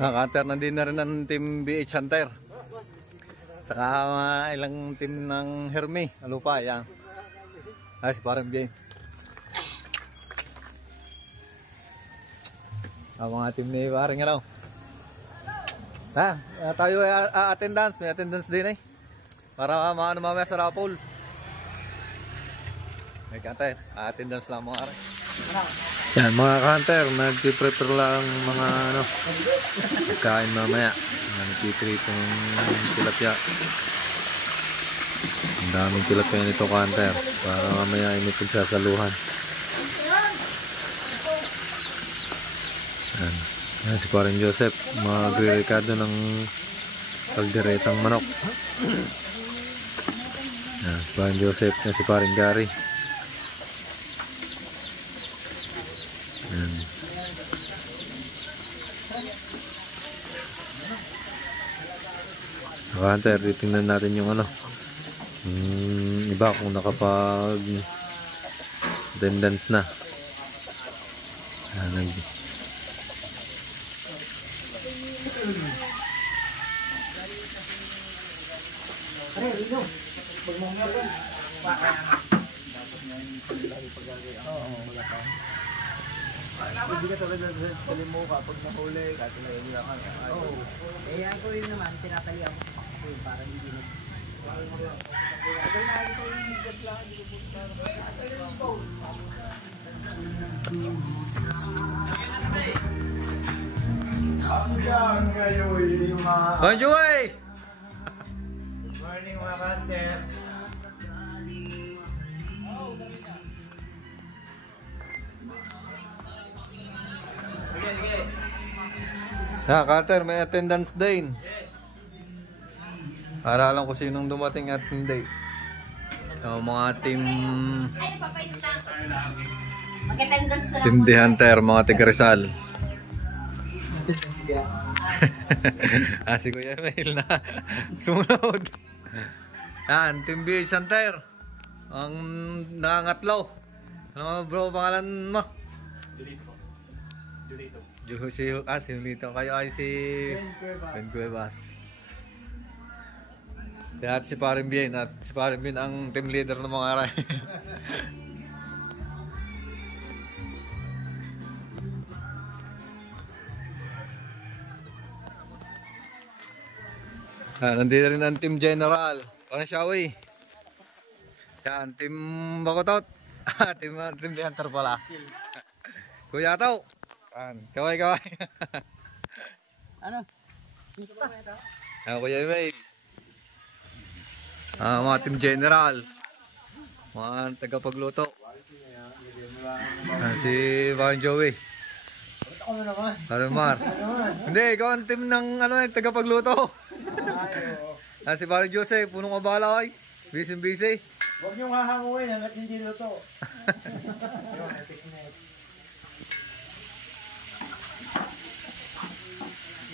Hunter na din na rin ng Team BH Hunter. Saka ilang team ng Herme. Alupa, yan. Ay, si parang bien. Ang mga team ni parang ano. Tayo ay attendance. May attendance din eh. Para maano mamaya sa raffle. May Hunter, attendance lang mga aray. Yan mga Hunter, nag-prepare lang mga ano, kain mamaya. Nag-treat yung tilapia. Ang daming tilapia nito Hunter, para mamaya ay may pagsasaluhan. Yan. Yan si Paring Joseph, magre-recado ng kalderetang manok. Yan, si Paring Joseph na si Paring Gary. Yan. Hunter, titingnan natin yung ano, iba kung nakapag attendance na. Yan, hindi ka talaga salim mo kapag nahuli, katulad nila ka. Oo. Eh ako yun naman, tinatalian ko yun para hindi na. Hanggang ngayon yung mga... Bonjour! Good morning mga Hunter. Yeah, Carter, may attendance din. Para alam ko sinong dumating at hindi. Yung mga team... Team D Hunter, mga tiga Rizal. Si Kuya Emil na sumunod. Yan, Team BH Hunter. Ang nangangatlo. Ano bro, pangalan mo? Si Julito. Kayo ay si Ben Cuevas. At si Paring Bien. At si Paring Bien ang team leader ng mga aray. Nandito rin ang team general. Paano siya uwi? Yan, team Bakotot. team Hunter pala. Kuya Tau. Kaway. Ano? Gusto? Kuya Emil. Mga team general. Mga tagapagluto. Si Parang Joey. Ako naman. Parang Mar. Hindi, ikaw ang team ng tagapagluto. Si Parang Joseph, punong abala ay. Busy. Huwag niyong hahanguin hanggat hindi luto.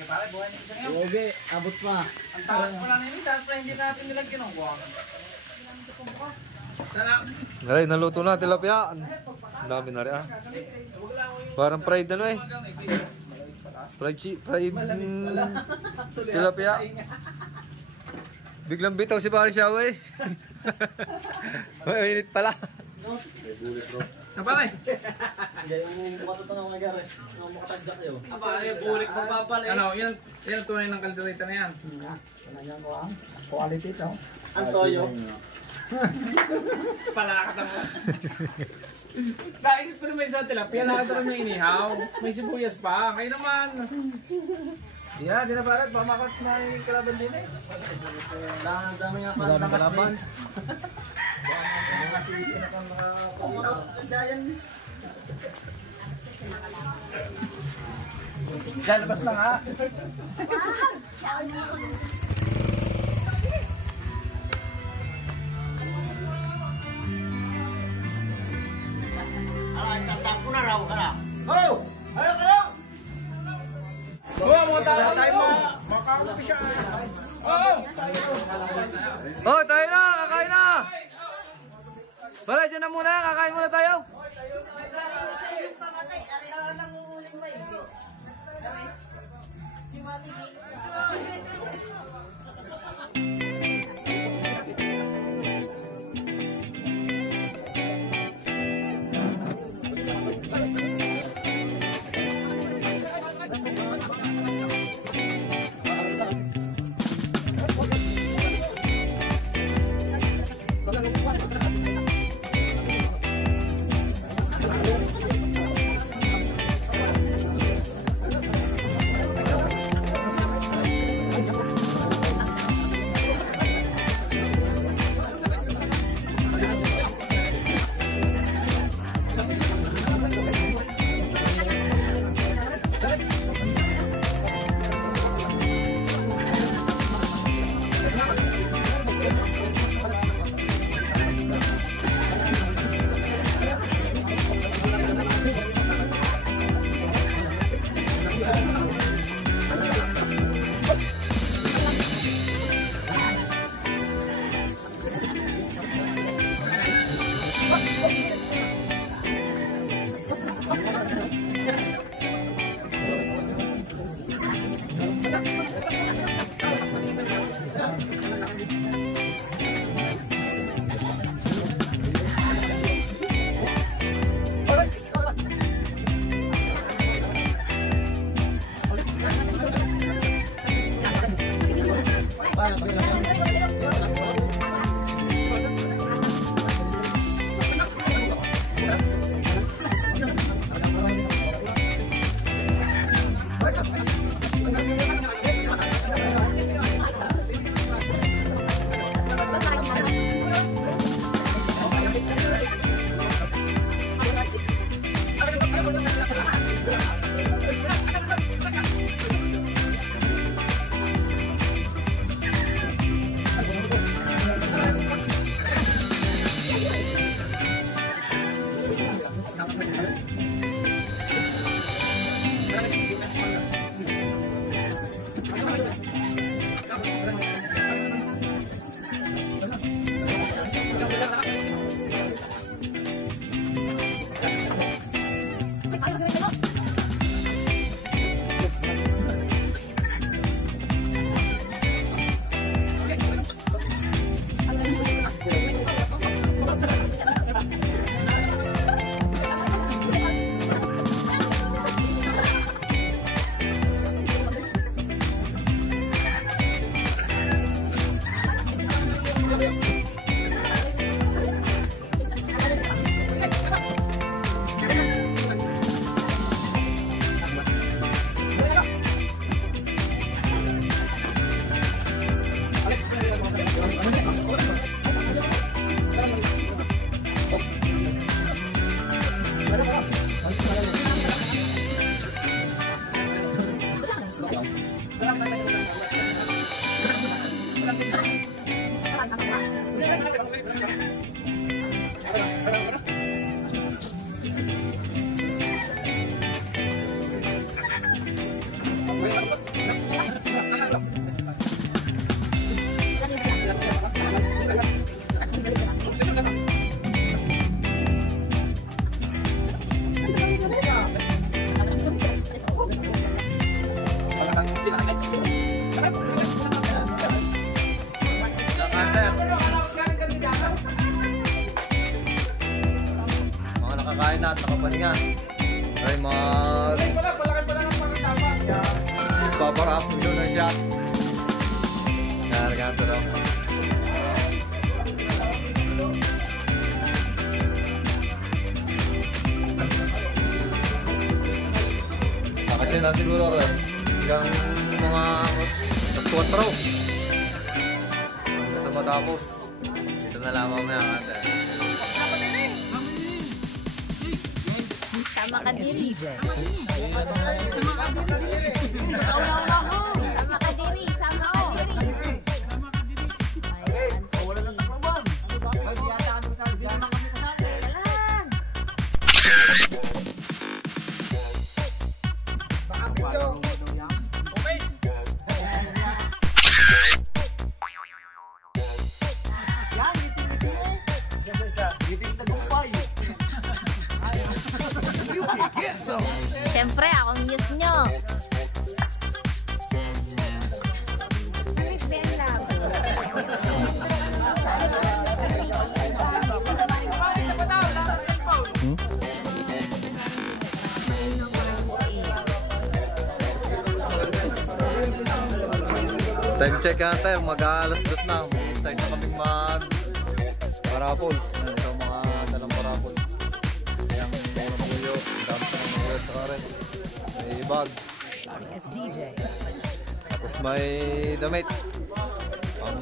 Pare, buhay na isang yan. Uwe, abot pa. Ang talas pa lang nila, dahil pa hindi natin nilagyan ng buwangan. Ay, naluto na, tilapia. Ang dami na rin Parang fried ano eh. Fried tilapia. Biglang bitaw si Pare Shaw eh. Mainit pala. Napalay! Yung mukha ng mga gari. Yung makatagdak yun. Napalay, bulik magpapalay. Ano, yan tunay ng kaldereta na yan. Yan ko ang quality ito. Ang toyo. Palakat ako. Naisip ko na may sa tilapia, lahat rin niya inihaw. May sibuyas pa, kayo naman. Di na parang pamakot na yung kalaban din eh. Dami nga pa ng kalaban. Diyan, labas na nga. Tatakbo na raw ka na. Go! Ayaw ka lang! Go, mga tayo mo! Makakot siya. Oh, tayo na! Kakain na! Wala, dyan na muna. Kakain muna tayo. Mga nakakain na at nakapahinga. Ay paparapin doon ang shot. Naragato daw. Kasi na siguro rin. Hanggang mga alas 4. Hanggang sa matapos. Dito na lamang may angatan. Sama ka din. STJ. Sama ka diri. Sama ka diri. Wala nang taklabang. Pwede yata kami kasama. Di naman kami kasama. Baka pito. Siyempre, akong news nyo. Time check natin, mag-aalas 2 na. Time na kaming parapol. Ito mga dalang parapol. Ayan, mga namuyo. Dami sa namuyo sa karet. May bag. STJ. Tapos may damit. Ang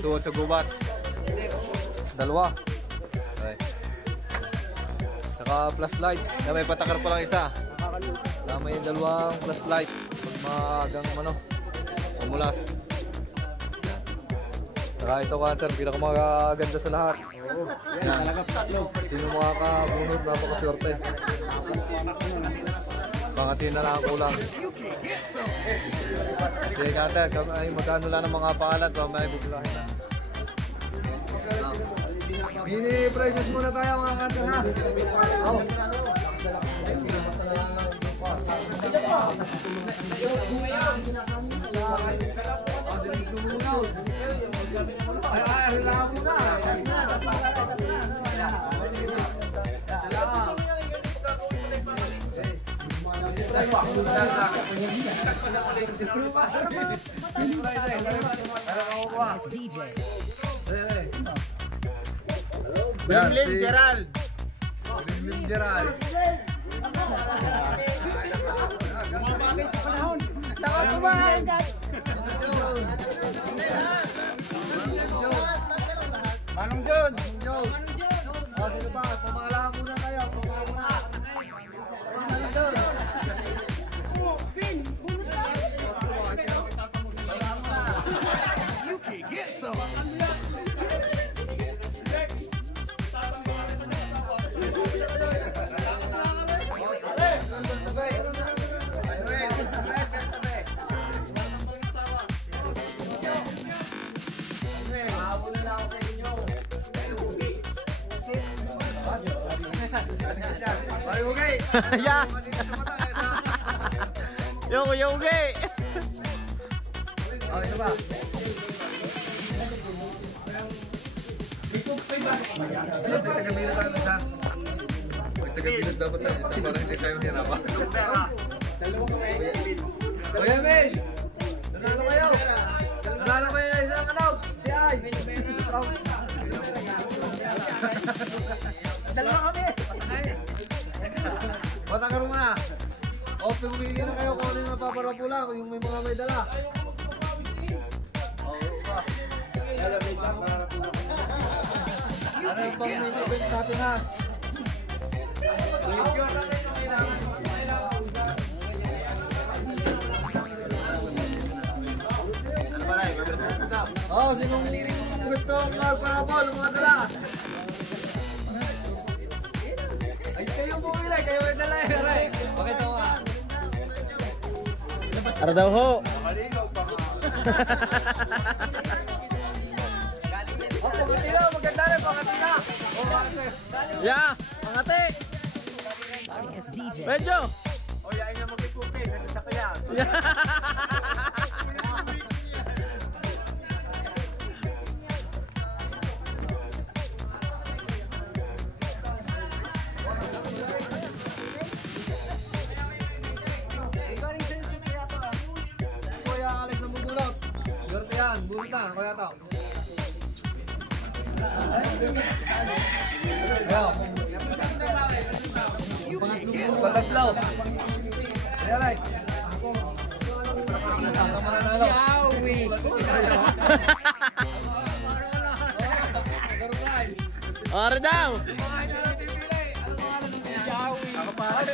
suot sa gubat. Dalawa. Okay. Saka flashlight. Na may patakar pa lang isa. Na may dalawang flashlight. Pag maagang pamulas. Saka ito cancer, pinakamaganda sa lahat. Yan. Sino makakabunod, napakaswerte. Pangatin na lang ang kulang. Sige cancer, ay magkano lang ng mga pangalan kung may bubulahin na. Mini-prices muna tayo mga cancer ha. Oh. Ay, kuha. DJ. Limlim Gerald. Limlim Gerald. Nakakumahan ka. Manong John. Oh, sino ba? Pamala muna kayo. Pamala muna. Manong John. You can get some. Yeah. Yogi. Oh, ito ba? Tagabilog tayo isa. Tagabilog dapat tayo isa para hindi tayo hirapan. O yan, Mel! Nanalo kayo! Nanalo kayo isang ano? Si Ay! Dalawa kami. Matangaro muna! O, pumili na kayo kung ano yung napaparapula, kung yung may mga may dala. Ano yung pang may event natin ha? Oh, sinong gusto ang parapol, mga dala? Ay, kayo bumili, kayo may dala eh, Ray. Bakit ako nga? Ara daw ho. Oh, pangatila, maganda rin, pangatila. Oh, bakit? Yeah, pangate. Yes, DJ. Medyo. O, yain niya mag-ikuti. Nasa sakyan. Kuya Alex na mabulot. Garte yan, bulot na, kuya to. Ayo. Pangatlo. Kuya Alex. Tama na nalo. Ara daw. Ako pa. Pare,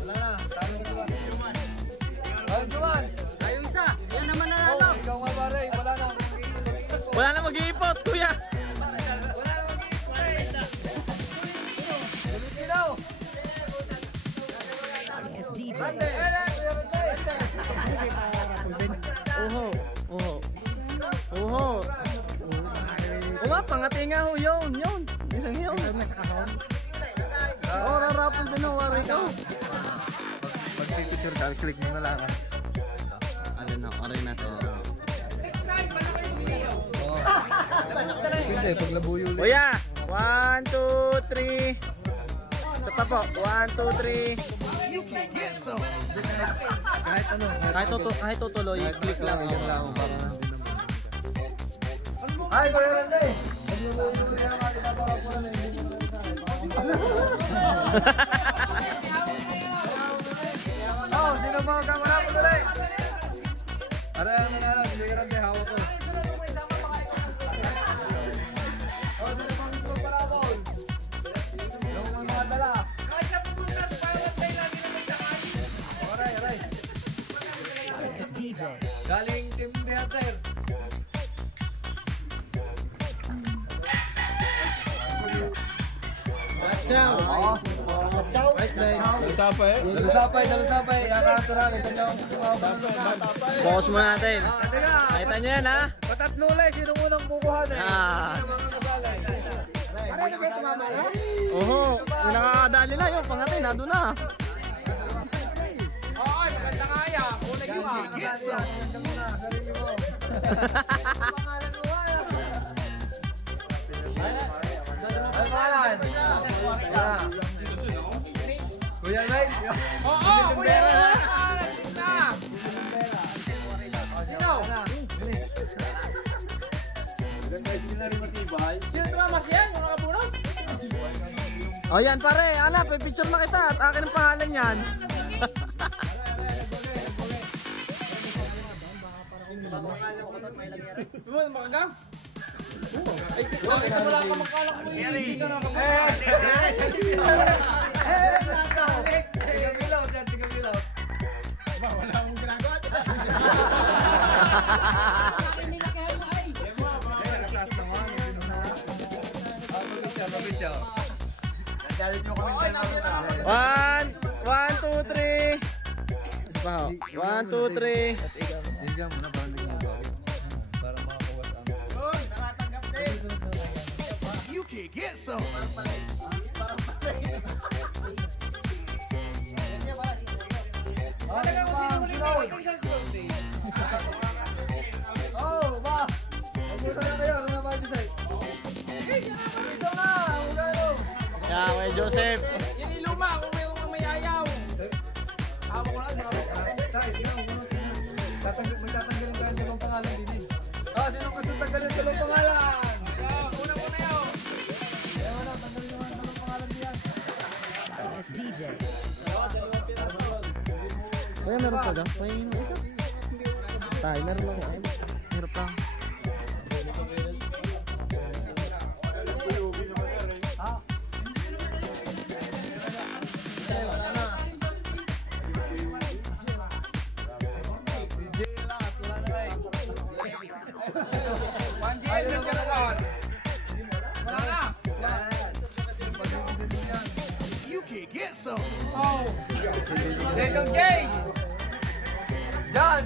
wala na. Tama na diba? Ay, Juan. Ayun siya. Yan naman Oh, nanalo. ikaw nga pare, wala na. Wala na mag-iipot, kuya. Filipino. Yes, DJ. Oho. Oo nga, pangati nga ho, yun. Isang yun. Oo, rarapol din ho, wari ka. Pag-picture ka, click mo na lang. Ano na, aray na sa Hindi, pag labuyo ulit. Kuya, 1, 2, 3. Sa pa po, 1, 2, 3. Kahit ano. Kahit tutuloy, click lang. Yung lang, para hindi naman. Ay, Kuya Randy! Pag-labuyo ulit yan, mali na para po na hindi mo na oh, sino ba ang kamera ko tuloy? Aray, ano na lang, Kuya Randy, hawak ko. Oh, sino ba ang gusto parabol? Yung mga dala. Aray. Yes, DJ. Galing Team Theater. Dalusapay. Yakaturan. Ito nyo. Focus mo natin. Teka. Nakita nyo yan, ha? Patatlo lang. Sino unang kukuha na eh? Ah. Mga kabalay. Ano ba ito, mama? Oho, yung nakakadali na yung pangati, nado na. Ano pangalan? Kuya Ray? Oo, Kuya Ray! Sino tumamas yan? Yung nakabunot? O yan pare, ala, picture na kita at akin ang pangalan yan. Makagang? Ay, nakita mo lang kamakalak mo yung hindi ka nakabunot. Tigabilaw dyan, tigabilaw. Wala akong ginagawa dyan. One, 2, 3. Isa pa ho. 1, 2, 3. Higa mo na parang hindi mo gawin. Para makakuha ang... You can get some. Yeah, Kuya Joseph. Yan yung luma, kung may mayayaw. Hawak ko lang, may tatanggalin tayo sa mga pangalan din eh. Sino kasi tanggalin sa mga pangalan? Una yun. Tanggalin naman sa mga pangalan diyan. Sorry, it's DJ. Kuya, meron pa ba? Kuya, tayo, meron lang ako. Meron pa. You can get some. Second gate. John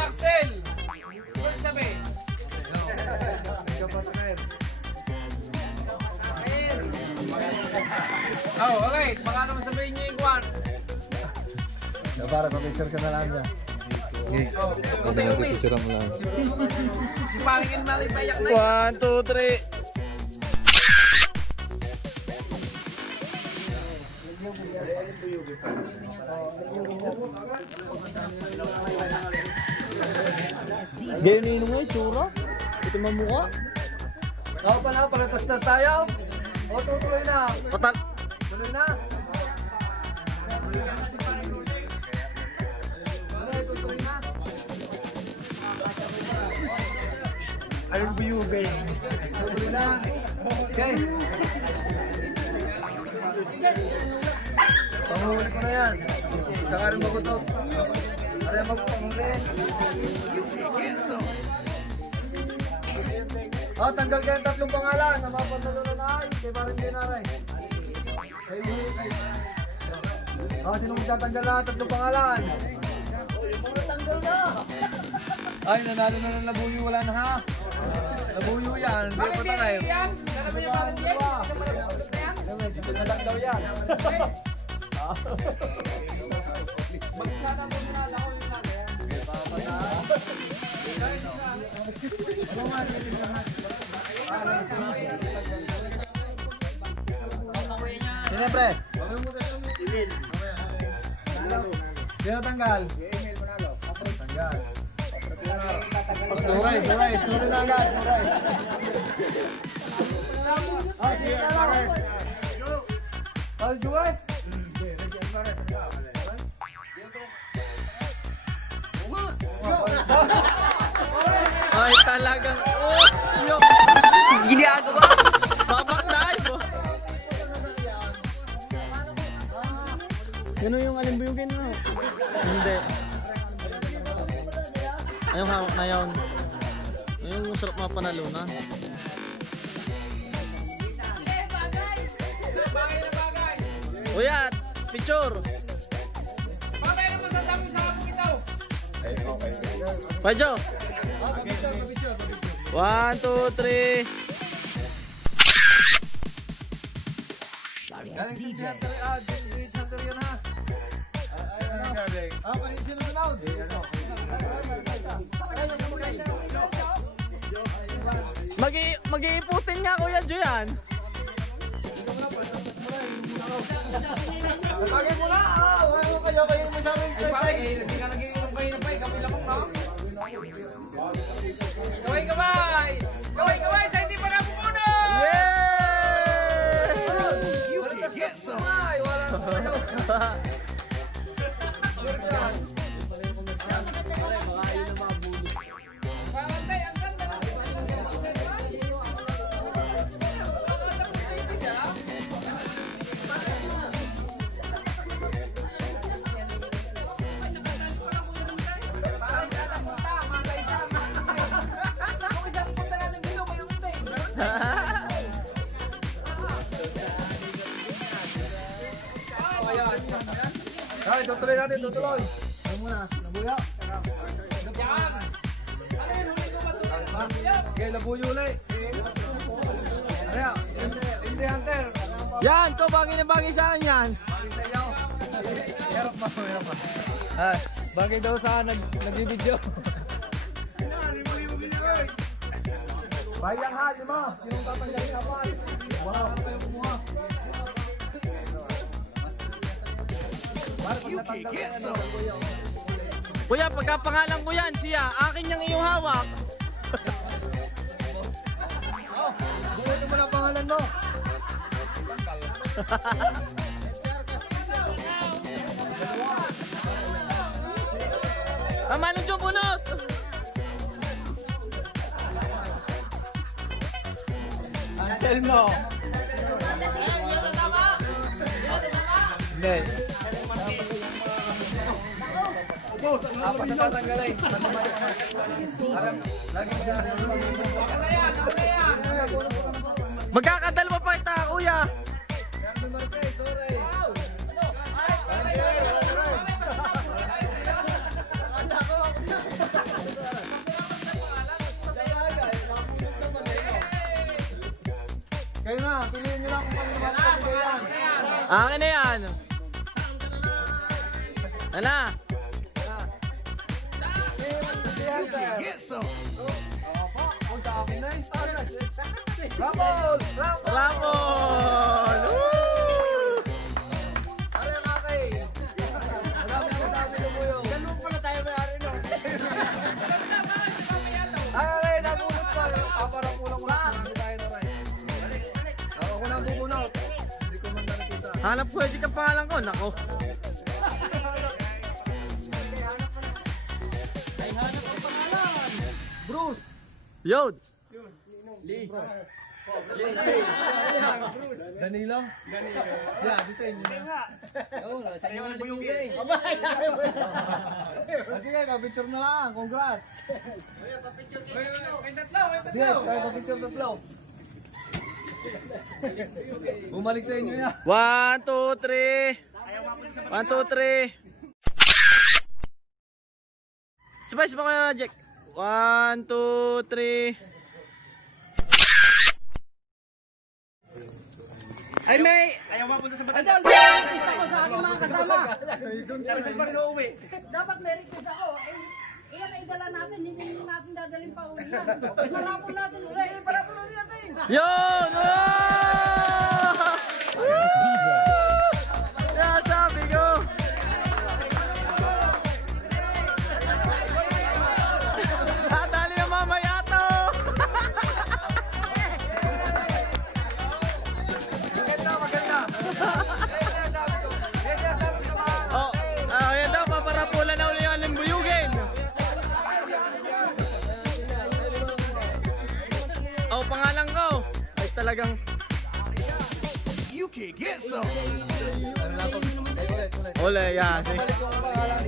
Axel. Kung sabi. Okay. Baka naman sabihin niyo yung kwan. Para pa-picture ka na lang niya. Uti-uti. Picture mo lang. Si Pangin Mari payak na. 1, 2, 3. It's DJ. Gaya ninong nga, tsura. Ito mamukha. Ako pa na, palatas-tas tayo. O, tutuloy na. Patal. Tuloy na. Ayun buyugay. Tuloy na. Okay. Panghuli ko na yan. Saka rin magutot. Para yan magpanghuli. Tanggal kayo ang tatlong pangalan na mapanalo na ay. Kaya parang hindi naray. Sinong magtatanggal na tatlong pangalan? Tanggal na! Ay, nanalo na ng labuyo. Wala na ha? Labuyo yan. Hindi pa tayo. Ano ba yung parang yan? Nalang daw yan. Magsana mo na ako yung natin. It's DJ. Siyempre. Sino tanggal? Tanggal. Suray na agad, suray. Juway. Ay, talagang, yo. Ginagawa. Babaktahay mo. Yun yung alimbuyugin mo. Hindi. Ayong hawak na yun. Yung sarap mapanalo na. Uya, picture. Bagay naman sa dami sa kapong itaw. Pajo. 1, 2, 3. Sorry, it's DJ. Mag-iiputin nga Kuya Juyan. Natagay mo na! Wala mo kayo kayong masyadong excited. Hindi ka nag-iinom kayo na pa. Kami lang na. tutuloy natin, tutuloy. Ano muna, nabuyo. Yan! Ano yun, huli ko matulog? Okay, labuyo ulit. Ano yan? Hindi, Hunter. Yan, to bagay na bagay sa akin yan. Bagay sa iyo. Hirap pa, hirap pa. Ah, bagay daw sa nag-video. Bayang ha, lima. Yung tatanggalin kapal. Wala ka tayo kumuha. You can't get some. Kuya, pagkapangalan ko yan, siya, akin yung iyong hawak. Bukutin mo na pangalan mo. Kamalong yung bunot. Ansel mo. Hindi. Apat na tatanggalin. Magkakadalwa pa kita, kuya. Kayo na, piliin nyo lang kung ano naman pagkakagay yan. Akin na yan. Ano? You can't get some. Rapol! Rapol! Ramon! Woo! Ano yung kakay? Madami na buyo. Ganun pala tayo may-ari no? Ay, nabunot pa. Parang kulang ko lang. Hindi tayo na rin. Ako na bubunot. Hindi ko man nakikita. Hanap ko yung kapangalan ko. Nako. Bruce! Yun. Danilo? Yeah, di sa inyo na. Oo, sa inyo na buyugay. Sige, pa-picture na lang. Congrats. May tatlo. Sige, tayo pa-picture tatlo. Bumalik sa inyo yan. 1, 2, 3. 1, 2, 3. Sabay mo kayo, Jack. 1, 2, 3. Ay, may... Ayaw mapunta sa Batangas. Isa ko sa aking mga kasama. Dapat may request ako. Iyan ay dala natin. Hindi natin dadalhin pa uwi yan. Parapon natin ulit. Parapon ulit natin. Yun! It's DJ. Yeah, sabi ko. Tatali na mamaya to. Oh, ayan daw, paparapulan na uli yung limbuyugin. Oh, pangalan ko. Ay, talagang... You can't get some. Ole, yan. Balik ko ang pangalan.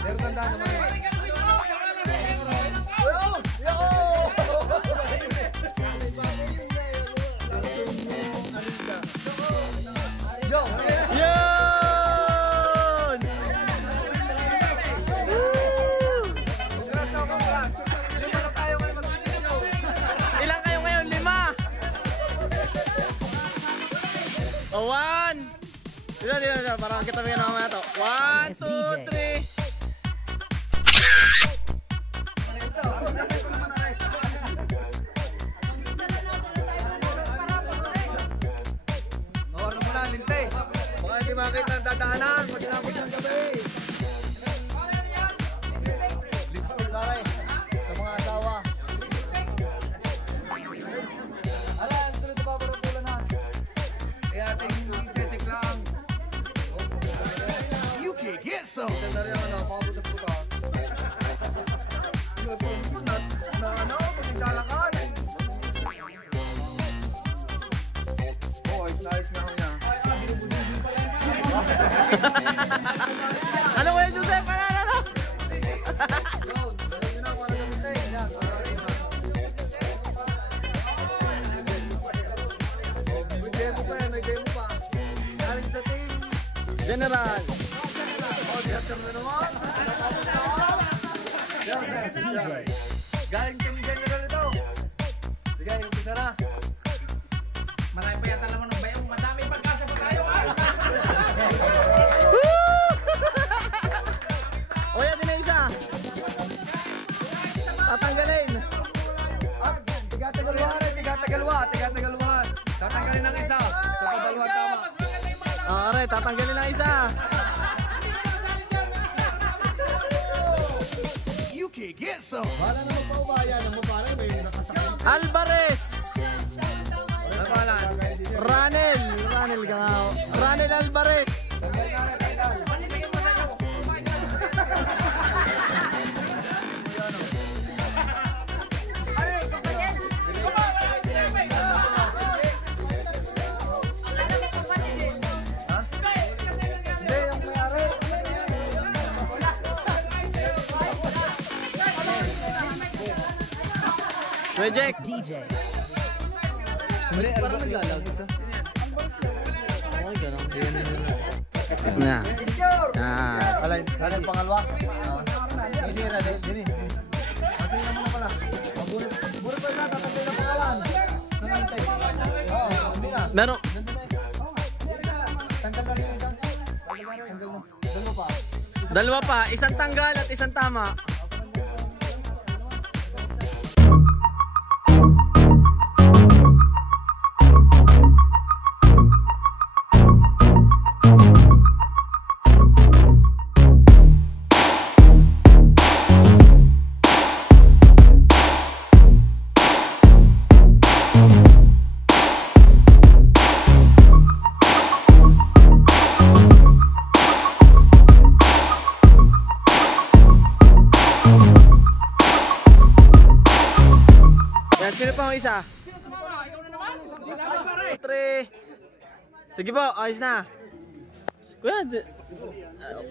Pero tandaan naman. Yo! Yun! Congrats ako, congrats. Lima na tayo ngayon mag-video. Ilan kayo ngayon? 5? Oh, 1! Dito. Parang kita bigyan na mamaya to. 1, 2, 3. Mawar na muna, lintay. Baka hindi makita ang dadaanan pag inabot ng gabi. Lipstick na rin sa mga asawa. Ala, ang tulad na paparapulan na. Kaya ating check lang. You can't get some. Ganda rin ano, makabutas-butas. Na ano, pagkakalakan. Oh, ayos na ako niya. Ano kayo, Joseph? Ano? May demo pa. Galing sa team. General. SDJ. Galing Team General ito. Sige, umpisa na. Marami pa yata naman ng bayong. Madami pagkasa pa tayo. O yan din na isa. Tatanggalin. Ah, tiga-tagalwa. Tatanggalin ng isa. So, padalwa tama. Alright, tatanggalin na isa. You can get some. Wala na magpaubaya ng mabara. May nakasakit. Alvarez. Ano pala? Ranel Gangao. Ranel Alvarez. Hindi, yung mayari. Reject. DJ. Parang naglalag isa. Okay, ganun. Na. Alay, pangalawa. Dini, Rade, dini. Pati na muna pala. Buro pa na, tatagay na pangalan. Nangantay. Oo, hindi na. Meron. Tanggal na rin yung isang. Tanggal na. Dalawa pa. Dalawa pa. Isang tanggal at isang tama. Yan, sino pa ang isa? Tre. Sige po, ayos na. Kuya, 1,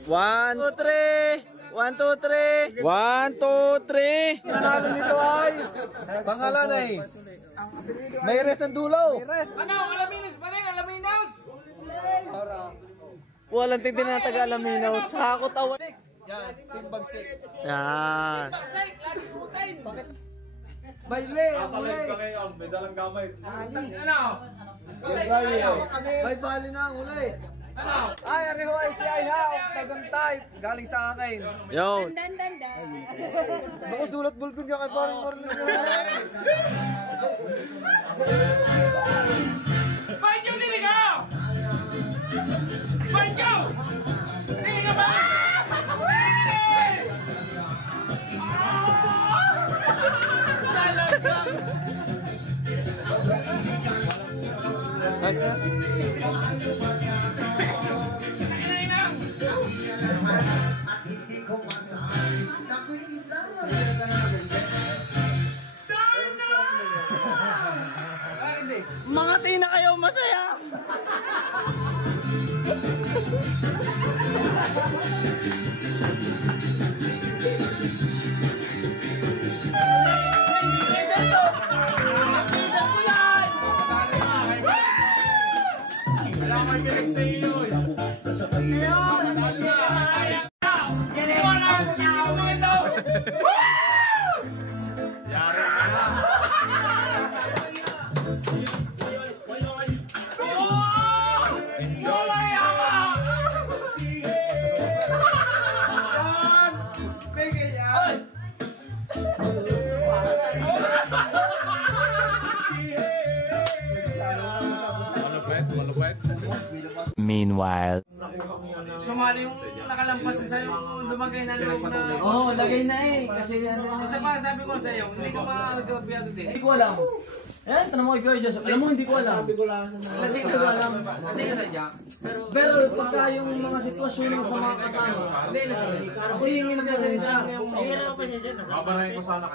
2, 3. 1, 2, 3. 1, 2, 3. Nanalo nito ay pangalan ay Mayres ang dulo. Ano? Alaminos pa rin, Alaminos! Walang tindi na taga-Alaminaw. Sakot awan. Yan, Team Bagsik. Yan. Pasay, lagi putain! Bayle, ulay. Ano? May bali na ang ulay. Ay, ariho ay si Ayha, tagong type. Galing sa akin. Yo. Ako sulat bulpin ka kay parang marunong. Banjo, dili ka! Banjo! Dili ka ba? Nice na. Mga tina kayo masaya. Meanwhile. Sumali yung nakalampas na sa'yo, lumagay na loob na... Oo, lagay na eh. Kasi ano. Isa pa, sabi ko sa'yo, hindi ka makakagabiyado din. Hindi ko alam. Ayan, tanong mo kay Kuya Joseph. Alam mo, hindi ko alam. Lasing ka alam. Lasing ka na, Jack. Pero pagka yung mga sitwasyon ng sa mga kasama, Hindi, lasing ka. ako yung nagsasalita. Hirap pa niya siya.